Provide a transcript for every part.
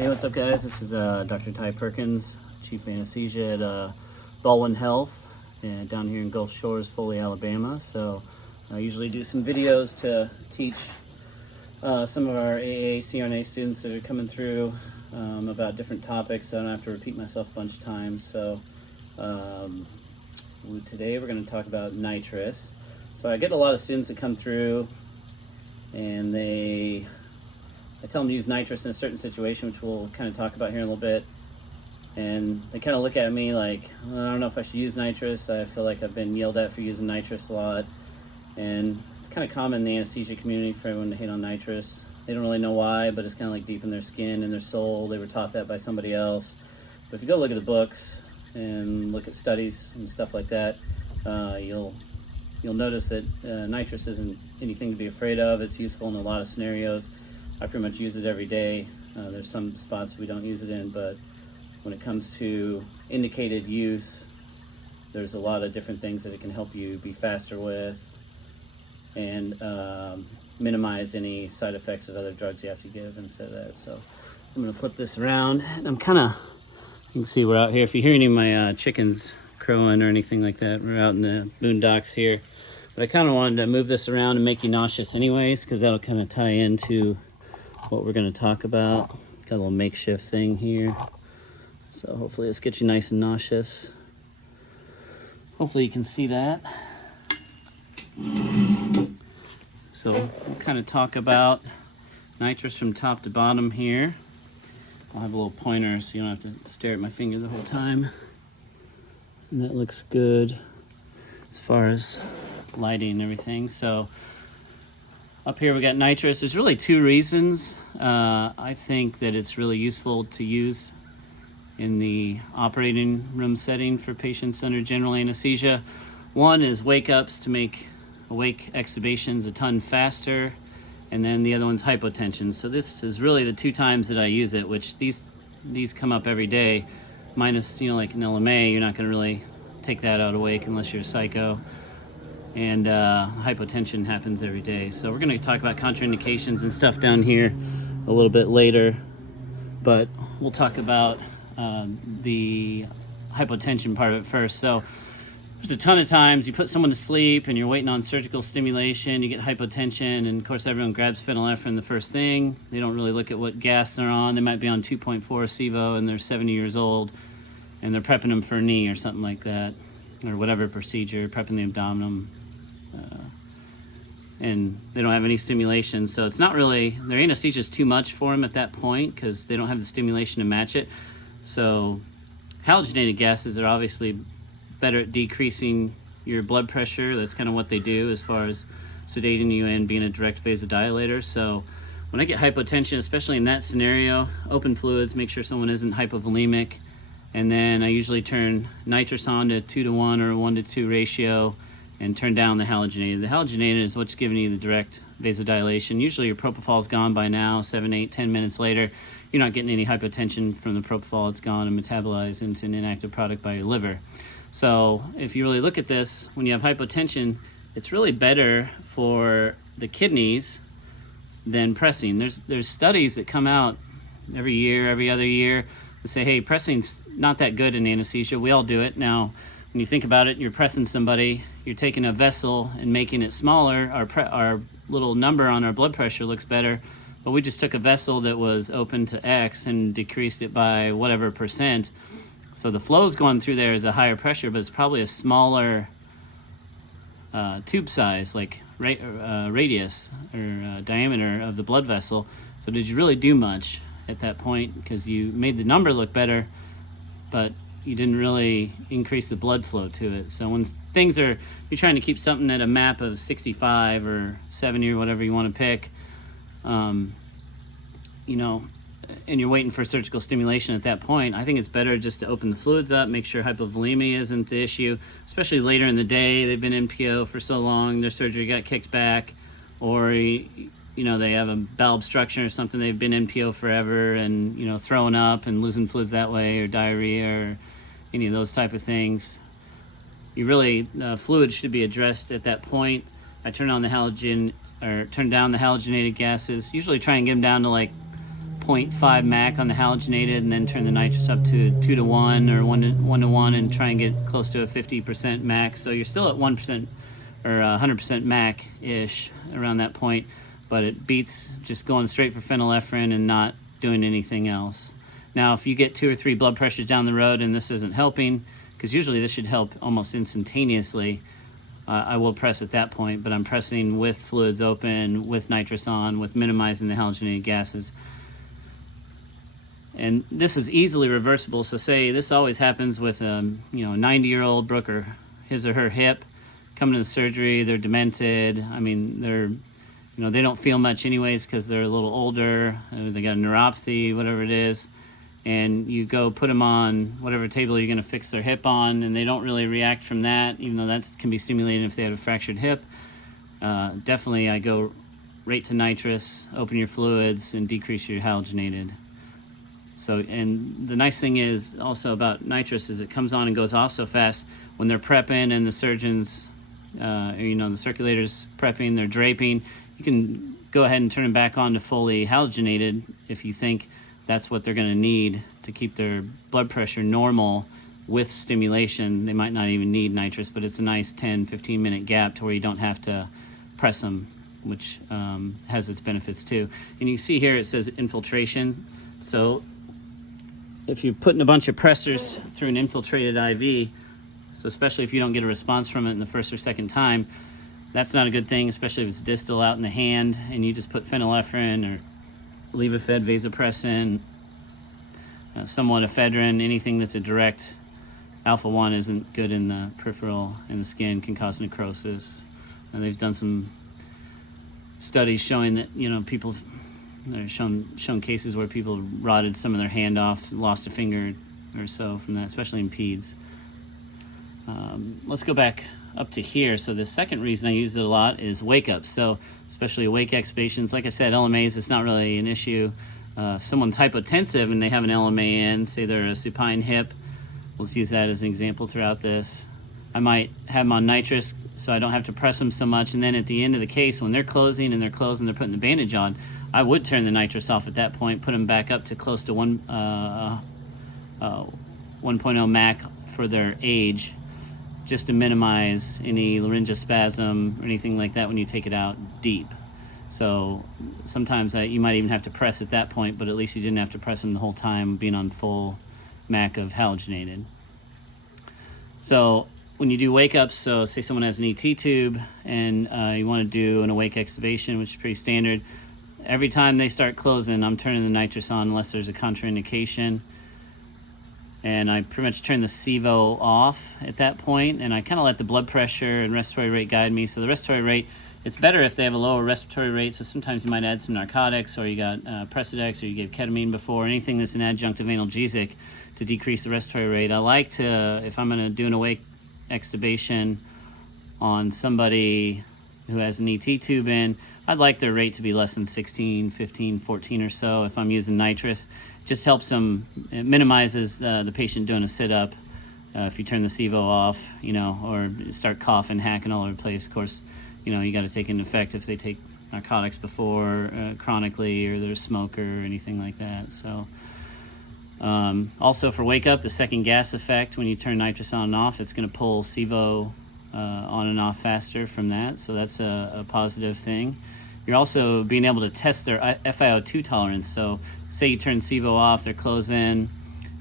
Hey, what's up guys? This is Dr. Ty Perkins, Chief of Anesthesia at Baldwin Health down here in Gulf Shores, Foley, Alabama. So I usually do some videos to teach some of our AA CRNA students that are coming through about different topics, so I don't have to repeat myself a bunch of times. So today we're going to talk about nitrous. So I get a lot of students that come through and I tell them to use nitrous in a certain situation, which we'll kind of talk about here in a little bit. And they kind of look at me like, I don't know if I should use nitrous. I feel like I've been yelled at for using nitrous a lot. And it's kind of common in the anesthesia community for everyone to hate on nitrous. They don't really know why, but it's kind of like deep in their skin and their soul. They were taught that by somebody else. But if you go look at the books and look at studies and stuff like that, you'll notice that nitrous isn't anything to be afraid of. It's useful in a lot of scenarios. I pretty much use it every day. There's some spots we don't use it in, but when it comes to indicated use, there's a lot of different things that it can help you be faster with and minimize any side effects of other drugs you have to give instead of that. So I'm gonna flip this around, and you can see we're out here. If you hear any of my chickens crowing or anything like that, we're out in the boondocks here. But I kind of wanted to move this around and make you nauseous anyways, because that'll kind of tie into what we're going to talk about. Got a little makeshift thing here, so hopefully this gets you nice and nauseous. Hopefully you can see that. So we'll kind of talk about nitrous from top to bottom here. I'll have a little pointer so you don't have to stare at my finger the whole time. And that looks good as far as lighting and everything. So up here we got nitrous. There's really two reasons I think that it's really useful to use in the operating room setting for patients under general anesthesia. One is wake-ups to make awake extubations a ton faster, and then the other one's hypotension. So this is really the two times that I use it, which these come up every day, minus, like an LMA, you're not going to really take that out awake unless you're a psycho. And hypotension happens every day. So we're going to talk about contraindications and stuff down here a little bit later, but we'll talk about the hypotension part of it first. So there's a ton of times you put someone to sleep and you're waiting on surgical stimulation, you get hypotension, and of course everyone grabs phenylephrine the first thing. They don't really look at what gas they're on. They might be on 2.4 SIVO and they're 70 years old and they're prepping them for a knee or something like that, or whatever procedure, prepping the abdomen. And they don't have any stimulation, so it's not really, their anesthesia is too much for them at that point because they don't have the stimulation to match it. So halogenated gases are obviously better at decreasing your blood pressure. That's kind of what they do as far as sedating you and being a direct vasodilator. So when I get hypotension, especially in that scenario, open fluids, make sure someone isn't hypovolemic, and then I usually turn nitrous on to 2:1 or 1:2 ratio and turn down the halogenated. The halogenated is what's giving you the direct vasodilation. Usually your propofol is gone by now, 7, 8, 10 minutes later. You're not getting any hypotension from the propofol. It's gone and metabolized into an inactive product by your liver. So if you really look at this, when you have hypotension, it's really better for the kidneys than pressing. There's studies that come out every year, every other year, that say, hey, pressing's not that good in anesthesia. We all do it. Now, when you think about it, you're pressing somebody, you're taking a vessel and making it smaller. Our little number on our blood pressure looks better, but we just took a vessel that was open to X and decreased it by whatever percent. So the flow's going through there is a higher pressure, but it's probably a smaller tube size, like radius or diameter of the blood vessel. So did you really do much at that point? Because you made the number look better, but you didn't really increase the blood flow to it. So when you're trying to keep something at a map of 65 or 70 or whatever you want to pick, and you're waiting for surgical stimulation at that point, I think it's better just to open the fluids up, make sure hypovolemia isn't the issue, especially later in the day. They've been NPO for so long, their surgery got kicked back, or they have a bowel obstruction or something, they've been NPO forever and throwing up and losing fluids that way, or diarrhea or any of those type of things. Fluid should be addressed at that point. I turn down the halogenated gases, usually try and get them down to like 0.5 MAC on the halogenated, and then turn the nitrous up to 2 to 1 or 1 to 1 and try and get close to a 50% MAC. So you're still at 1% or 100% MAC-ish around that point, but it beats just going straight for phenylephrine and not doing anything else. Now, if you get 2 or 3 blood pressures down the road and this isn't helping, because usually this should help almost instantaneously, I will press at that point, but I'm pressing with fluids open, with nitrous on, with minimizing the halogenated gases. And this is easily reversible. So say this always happens with a 90-year-old Brooker, his or her hip, coming to the surgery, they're demented. I mean, they don't feel much anyways because they're a little older, they got a neuropathy, whatever it is, and you go put them on whatever table you're going to fix their hip on, and they don't really react from that, even though that can be stimulating if they have a fractured hip. Definitely I go right to nitrous, open your fluids, and decrease your halogenated. So, and the nice thing is also about nitrous is it comes on and goes off so fast when they're prepping and the surgeons, the circulators prepping, they're draping, you can go ahead and turn them back on to fully halogenated if you think that's what they're going to need to keep their blood pressure normal with stimulation. They might not even need nitrous, but it's a nice 10-15 minute gap to where you don't have to press them, which has its benefits too. And you see here it says infiltration. So if you're putting a bunch of pressors through an infiltrated IV, so especially if you don't get a response from it in the first or second time, that's not a good thing, especially if it's distal out in the hand and you just put phenylephrine or levophed, vasopressin, somewhat ephedrine, anything that's a direct alpha-1 isn't good in the peripheral in the skin, can cause necrosis. And they've done some studies showing that people they've shown cases where people rotted some of their hand off, lost a finger or so from that, especially in peds. Let's go back up to here. So the second reason I use it a lot is wake-ups. So especially awake extubations. Like I said, LMAs, it's not really an issue. If someone's hypotensive and they have an LMA in, say they're a supine hip, let's use that as an example throughout this. I might have them on nitrous so I don't have to press them so much, and then at the end of the case, when they're closing and they're putting the bandage on, I would turn the nitrous off at that point, put them back up to close to 1.0 MAC for their age, just to minimize any laryngospasm or anything like that when you take it out deep. So sometimes you might even have to press at that point, but at least you didn't have to press them the whole time being on full MAC of halogenated. So when you do wake-ups, so say someone has an ET tube and you want to do an awake extubation, which is pretty standard, every time they start closing, I'm turning the nitrous on unless there's a contraindication. And I pretty much turn the SIVO off at that point, and I kind of let the blood pressure and respiratory rate guide me. So the respiratory rate, it's better if they have a lower respiratory rate, so sometimes you might add some narcotics, or you got Presidex, or you gave ketamine before, anything that's an adjunctive analgesic to decrease the respiratory rate. I like to, if I'm going to do an awake extubation on somebody who has an ET tube in, I'd like their rate to be less than 16, 15, 14 or so if I'm using nitrous. It just helps them, it minimizes the patient doing a sit-up if you turn the SIVO off, or start coughing, hacking all over the place. Of course, you got to take into effect if they take narcotics before chronically, or they're a smoker or anything like that. So also for wake up, the second gas effect, when you turn nitrous on and off, it's going to pull SIVO on and off faster from that, so that's a positive thing. You're also being able to test their FiO2 tolerance. So say you turn SIVO off, they're closing,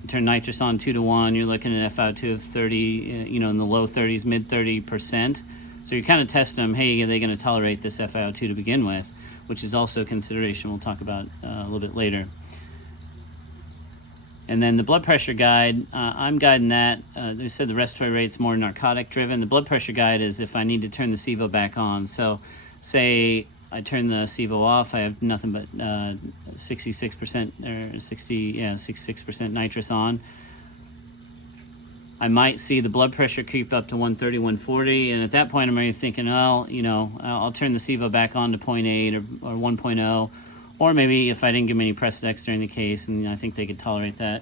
you turn nitrous on 2 to 1, you're looking at FiO2 of 30, in the low 30s, mid 30%. So you're kind of testing them, hey, are they going to tolerate this FiO2 to begin with, which is also a consideration we'll talk about a little bit later. And then the blood pressure guide, I'm guiding that. They said the respiratory rate's more narcotic driven. The blood pressure guide is if I need to turn the SIVO back on. So say I turn the SIVO off, I have nothing but 66% or 66% nitrous on. I might see the blood pressure creep up to 130, 140, and at that point I'm already thinking, I'll turn the SIVO back on to 0.8 or 1.0. Or maybe if I didn't give them any Presidex during the case, and I think they could tolerate that,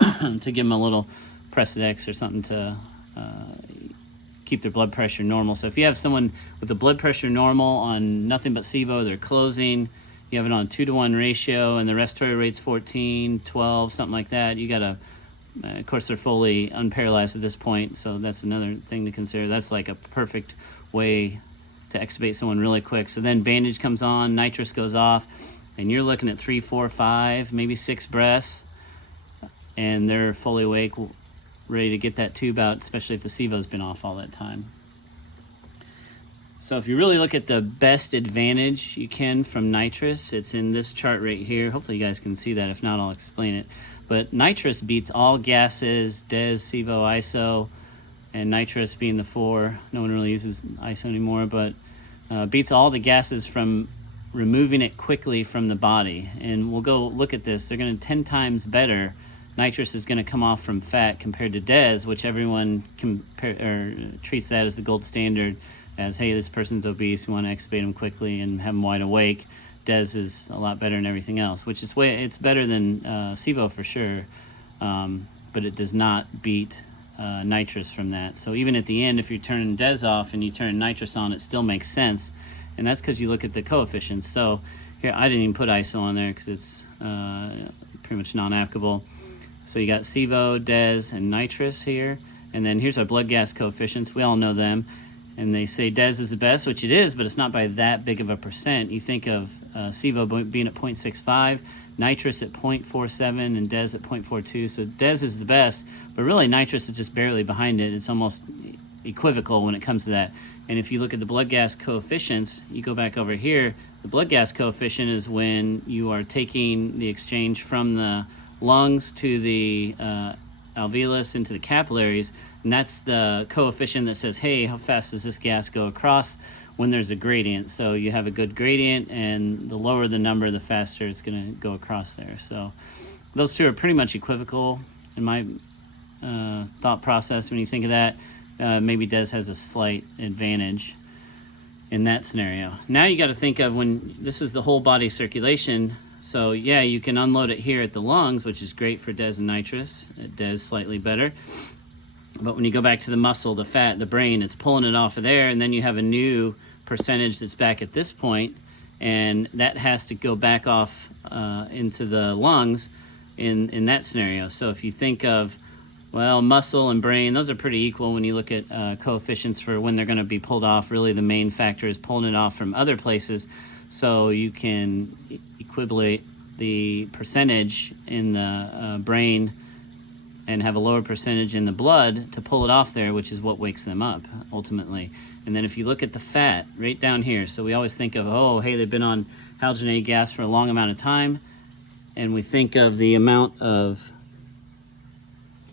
to give them a little Presidex or something to keep their blood pressure normal. So if you have someone with the blood pressure normal on nothing but SIVO, they're closing, you have it on a 2-to-1 ratio and the respiratory rate's 14, 12, something like that, you gotta, of course they're fully unparalyzed at this point, so that's another thing to consider. That's like a perfect way to extubate someone really quick. So then bandage comes on, nitrous goes off, and you're looking at 3, 4, 5, maybe 6 breaths, and they're fully awake, ready to get that tube out, especially if the SIVO's been off all that time. So if you really look at the best advantage you can from nitrous, it's in this chart right here. Hopefully you guys can see that. If not, I'll explain it. But nitrous beats all gases, DES, SIVO, ISO, and nitrous being the 4. No one really uses ISO anymore, but beats all the gases from removing it quickly from the body. And we'll go look at this. They're going to 10 times better. Nitrous is going to come off from fat compared to DES, which everyone treats that as the gold standard, as, hey, this person's obese, we want to extubate them quickly and have them wide awake. DES is a lot better than everything else, which is it's better than SIVO for sure, but it does not beat nitrous from that. So even at the end, if you're turning DES off and you turn nitrous on, it still makes sense, and that's because you look at the coefficients. So here, I didn't even put ISO on there because it's pretty much non-applicable. So you got SIVO, DES, and nitrous here, and then here's our blood gas coefficients. We all know them. And they say DES is the best, which it is, but it's not by that big of a percent. You think of SIVO being at 0.65, nitrous at 0.47, and DES at 0.42. So DES is the best, but really nitrous is just barely behind it. It's almost equivocal when it comes to that. And if you look at the blood gas coefficients, you go back over here, the blood gas coefficient is when you are taking the exchange from the lungs to the alveolus into the capillaries, and that's the coefficient that says, hey, how fast does this gas go across when there's a gradient. So you have a good gradient, and the lower the number, the faster it's going to go across there. So those two are pretty much equivocal in my thought process. When you think of that, maybe DES has a slight advantage in that scenario. Now you got to think of when this is the whole body circulation. So yeah, you can unload it here at the lungs, which is great for DES and nitrous. DES slightly better. But when you go back to the muscle, the fat, the brain, it's pulling it off of there, and then you have a new percentage that's back at this point, and that has to go back off into the lungs in that scenario. So if you think of, well, muscle and brain, those are pretty equal when you look at coefficients for when they're going to be pulled off. Really the main factor is pulling it off from other places, so you can equivalate the percentage in the brain and have a lower percentage in the blood to pull it off there, which is what wakes them up ultimately. And then if you look at the fat right down here, so we always think of, oh, hey, they've been on halogenated gas for a long amount of time, and we think of the amount of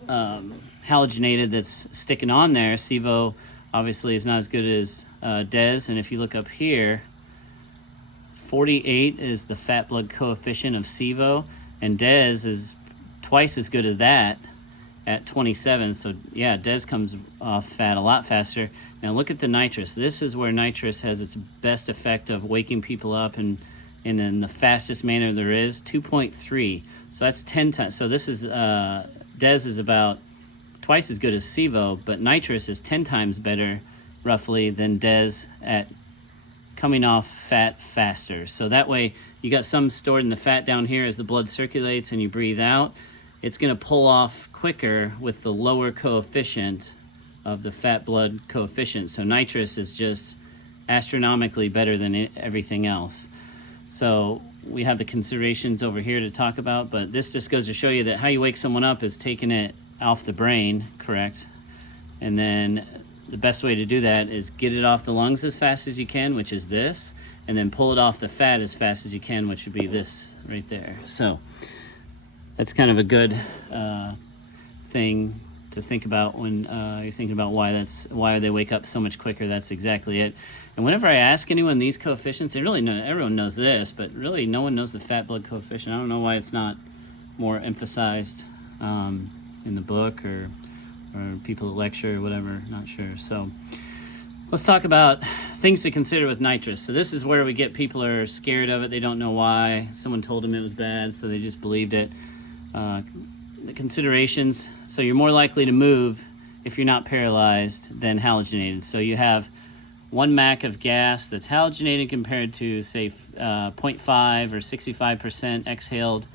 halogenated that's sticking on there. SIVO obviously is not as good as DES, and if you look up here, 48 is the fat blood coefficient of SIVO, and DES is twice as good as that at 27. So yeah, DES comes off fat a lot faster. Now look at the nitrous. This is where nitrous has its best effect of waking people up and in the fastest manner there is, 2.3. So that's 10 times. So this is DES is about twice as good as SIVO, but nitrous is 10 times better roughly than DES at coming off fat faster. So that way you got some stored in the fat down here as the blood circulates and you breathe out. It's going to pull off quicker with the lower coefficient of the fat blood coefficient. So nitrous is just astronomically better than everything else. So we have the considerations over here to talk about, but this just goes to show you that how you wake someone up is taking it off the brain, correct? And then the best way to do that is get it off the lungs as fast as you can, which is this, and then pull it off the fat as fast as you can, which would be this right there. So that's kind of a good thing to think about when you're thinking about why they wake up so much quicker. That's exactly it. And whenever I ask anyone these coefficients, they really know, everyone knows this, but really no one knows the fat blood coefficient. I don't know why it's not more emphasized in the book or people at lecture or whatever, not sure. So let's talk about things to consider with nitrous. So this is where we get people are scared of it. They don't know why. Someone told them it was bad, so they just believed it. The considerations, so you're more likely to move if you're not paralyzed than halogenated. So you have 1 mac of gas that's halogenated compared to, say, 0.5 or 65% exhaled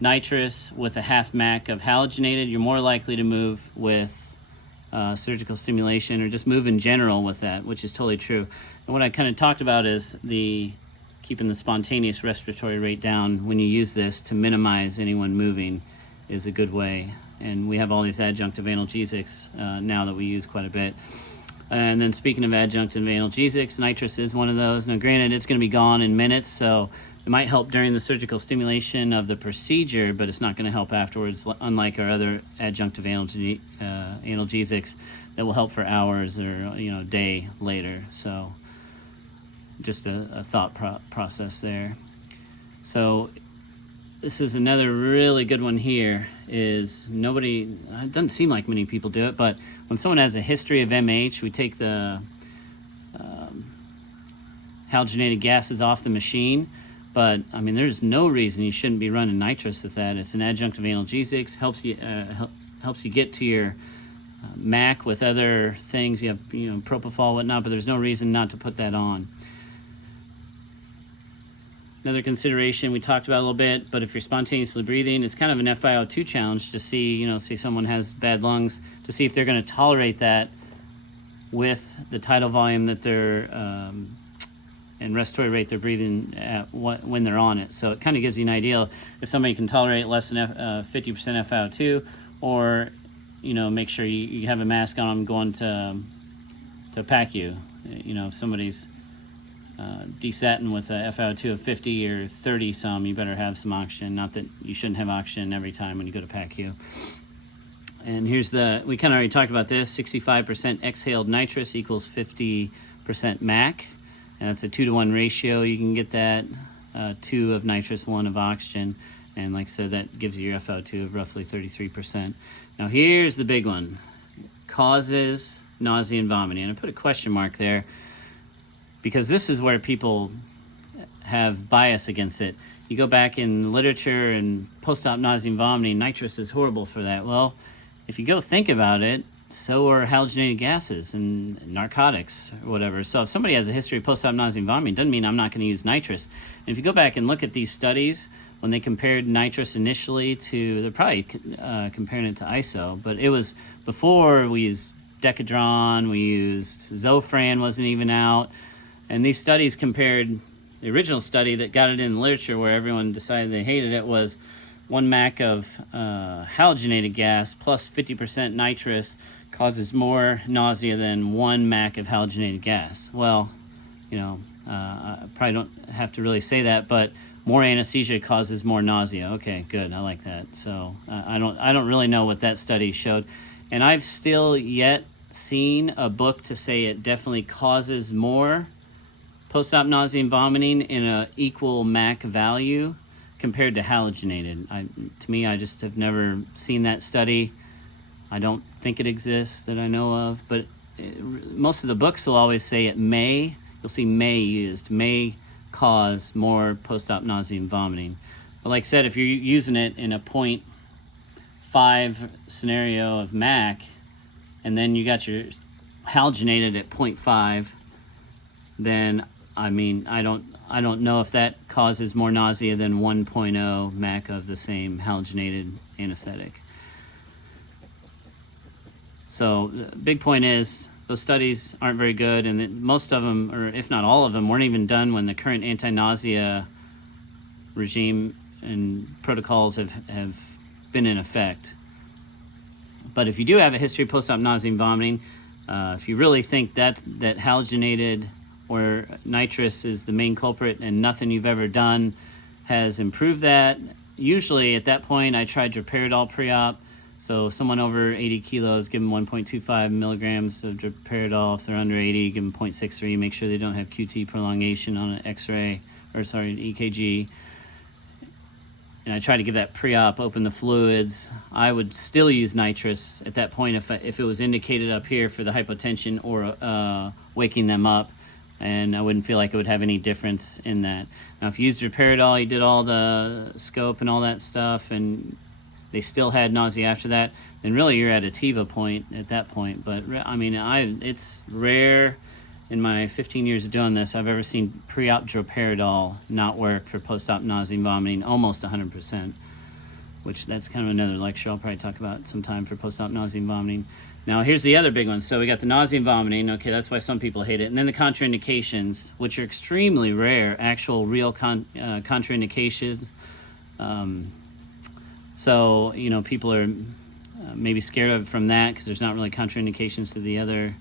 nitrous with a half mac of halogenated, you're more likely to move with surgical stimulation, or just move in general with that, which is totally true. And what I kind of talked about is keeping the spontaneous respiratory rate down when you use this to minimize anyone moving is a good way. And we have all these adjunctive analgesics now that we use quite a bit. And then speaking of adjunctive analgesics, nitrous is one of those. Now granted, it's going to be gone in minutes, so it might help during the surgical stimulation of the procedure, but it's not going to help afterwards, unlike our other adjunctive analgesics that will help for hours or a day later. So just a thought process there. So this is another really good one here. It doesn't seem like many people do it, but when someone has a history of MH, we take the halogenated gases off the machine. But I mean, there's no reason you shouldn't be running nitrous with that. It's an adjunctive analgesics, helps you get to your MAC with other things. You have propofol, whatnot, but there's no reason not to put that on. Another consideration we talked about a little bit, but if you're spontaneously breathing, it's kind of an FiO2 challenge to see, say someone has bad lungs, to see if they're going to tolerate that with the tidal volume that they're and respiratory rate they're breathing at when they're on it. So it kind of gives you an idea if somebody can tolerate less than 50% FiO2, or make sure you have a mask on them going to PACU. If somebody's desatting with a FiO2 of 50 or 30 some, you better have some oxygen. Not that you shouldn't have oxygen every time when you go to PACU. And here's we kind of already talked about this. 65% exhaled nitrous equals 50% MAC. And that's a 2-to-1 ratio. You can get that 2 of nitrous, 1 of oxygen. And like I said, that gives you your FiO2 of roughly 33%. Now here's the big one. Causes nausea and vomiting. And I put a question mark there because this is where people have bias against it. You go back in literature and post-op nausea and vomiting, nitrous is horrible for that. Well, if you go think about it, so are halogenated gases and narcotics or whatever. So if somebody has a history of post-op nausea and vomiting, doesn't mean I'm not going to use nitrous. And if you go back and look at these studies, when they compared nitrous initially they're probably comparing it to ISO, but it was before we used Decadron, we used Zofran, wasn't even out. And these studies compared, the original study that got it in the literature where everyone decided they hated it was 1 mac of halogenated gas plus 50% nitrous causes more nausea than 1 mac of halogenated gas. Well, I probably don't have to really say that, but more anesthesia causes more nausea. Okay, good, I like that. So I don't really know what that study showed, and I've still yet seen a book to say it definitely causes more post-op nausea and vomiting in a equal MAC value compared to halogenated. To me, I just have never seen that study. I don't think it exists that I know of, but most of the books will always say you'll see may used, may cause more post-op nausea and vomiting. But like I said, if you're using it in a 0.5 scenario of MAC, and then you got your halogenated at 0.5, then I don't know if that causes more nausea than 1.0 MAC of the same halogenated anesthetic. So the big point is those studies aren't very good, and most of them, or if not all of them, weren't even done when the current anti-nausea regime and protocols have been in effect. But if you do have a history of post-op nausea and vomiting, if you really think that halogenated or nitrous is the main culprit and nothing you've ever done has improved that, usually at that point I tried droperidol pre-op. So someone over 80 kilos, give them 1.25 milligrams of droperidol. If they're under 80, give them 0.63. Make sure they don't have QT prolongation on an X-ray, an EKG. And I try to give that pre-op, open the fluids. I would still use nitrous at that point if it was indicated up here for the hypotension or waking them up, and I wouldn't feel like it would have any difference in that. Now, if you used droperidol, you did all the scope and all that stuff, and they still had nausea after that, then really you're at a TIVA point at that point. But I mean, it's rare in my 15 years of doing this, I've ever seen pre-op droperidol not work for post-op nausea and vomiting almost 100%, which that's kind of another lecture I'll probably talk about sometime for post-op nausea and vomiting. Now here's the other big one. So we got the nausea and vomiting. Okay, that's why some people hate it. And then the contraindications, which are extremely rare, actual real contraindications. So, you know, people are maybe scared of from that because there's not really contraindications to the other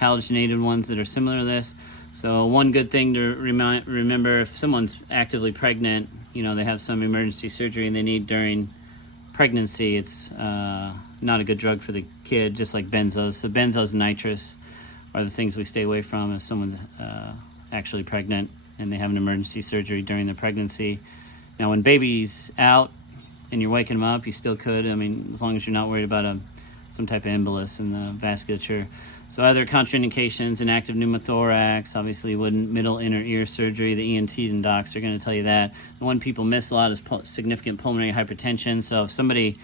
halogenated ones that are similar to this. So one good thing to remember, if someone's actively pregnant, you know, they have some emergency surgery and they need during pregnancy, it's not a good drug for the kid, just like benzos. So benzos and nitrous are the things we stay away from if someone's actually pregnant and they have an emergency surgery during the pregnancy. Now when baby's out and you're waking them up, you still could, I mean, as long as you're not worried about some type of embolus in the vasculature. So other contraindications, inactive pneumothorax, obviously wouldn't, middle inner ear surgery, the ENT and docs are going to tell you that. The one people miss a lot is significant pulmonary hypertension. So if somebody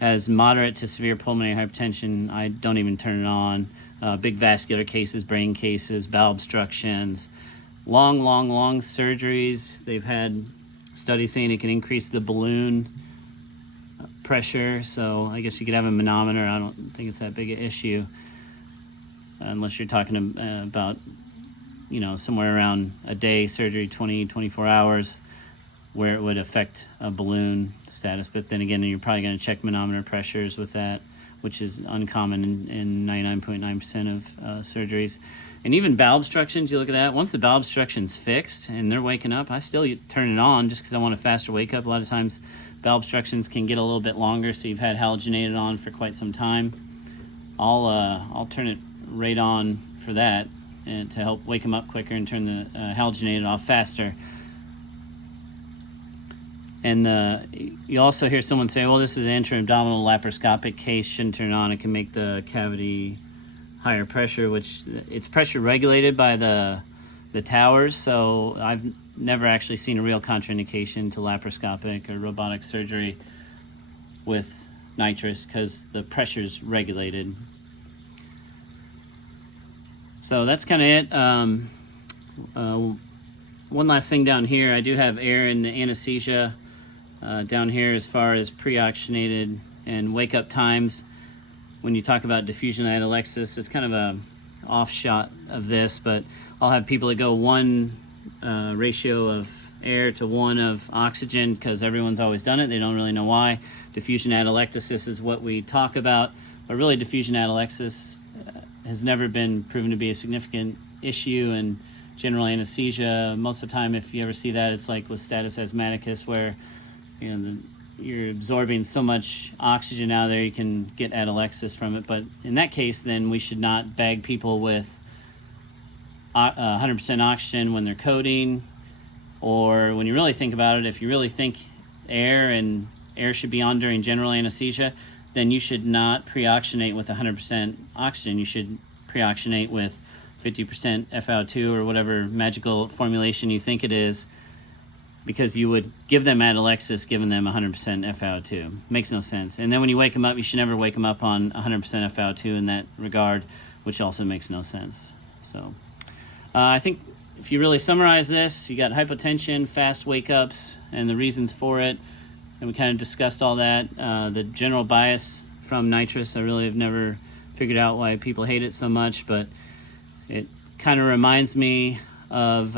has moderate to severe pulmonary hypertension, I don't even turn it on. Big vascular cases, brain cases, bowel obstructions, long surgeries. They've had studies saying it can increase the balloon pressure. So I guess you could have a manometer. I don't think it's that big an issue. Unless you're talking about, you know, somewhere around a day surgery, 24 hours, where it would affect a balloon status. But then again, you're probably going to check manometer pressures with that, which is uncommon in 99.9% of surgeries. And even bowel obstructions, you look at that. Once the bowel obstruction's fixed and they're waking up, I still turn it on just because I want a faster wake up. A lot of times bowel obstructions can get a little bit longer, so you've had halogenated on for quite some time. I'll turn it right on for that and to help wake them up quicker and turn the halogenated off faster. And you also hear someone say, well, this is an intra-abdominal laparoscopic case, shouldn't turn it on, it can make the cavity higher pressure, which it's pressure regulated by the towers. So I've never actually seen a real contraindication to laparoscopic or robotic surgery with nitrous because the pressure's regulated. So that's kind of it. One last thing down here, I do have air in the anesthesia down here as far as pre-oxygenated and wake-up times. When you talk about diffusion atelectasis, it's kind of a offshot of this, but I'll have people that go 1 ratio of air to 1 of oxygen because everyone's always done it. They don't really know why. Diffusion atelectasis is what we talk about, but really diffusion atelectasis has never been proven to be a significant issue in general anesthesia. Most of the time, if you ever see that, it's like with status asthmaticus, where you know you're absorbing so much oxygen out of there, you can get atelectasis from it. But in that case, then we should not bag people with 100% oxygen when they're coding, or when you really think about it, if you really think air should be on during general anesthesia, then you should not pre-oxygenate with 100% oxygen. You should pre-oxygenate with 50% FiO2 or whatever magical formulation you think it is, because you would give them atelectasis giving them 100% FiO2. Makes no sense. And then when you wake them up, you should never wake them up on 100% FiO2 in that regard, which also makes no sense. So I think if you really summarize this, you got hypotension, fast wake-ups, and the reasons for it. And we kind of discussed all that. The general bias from nitrous, I really have never figured out why people hate it so much, but it kind of reminds me of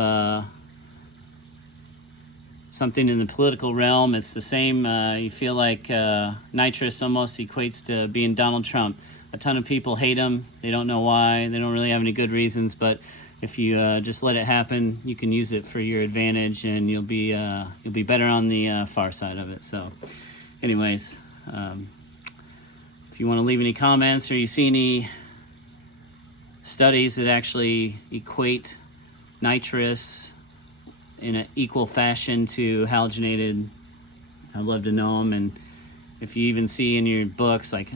something in the political realm. It's the same, you feel like nitrous almost equates to being Donald Trump. A ton of people hate him. They don't know why. They don't really have any good reasons, but if you just let it happen, you can use it for your advantage, and you'll be better on the far side of it. So anyways, if you want to leave any comments, or you see any studies that actually equate nitrous in an equal fashion to halogenated, I'd love to know them. And if you even see in your books, like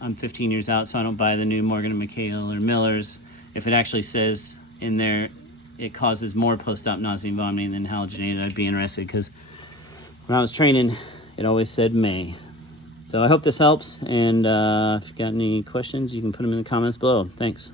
I'm 15 years out, so I don't buy the new Morgan and McHale or Miller's, if it actually says in there it causes more post-op nausea and vomiting than halogenated, I'd be interested, because when I was training, it always said may. So I hope this helps, and if you've got any questions, you can put them in the comments below. Thanks.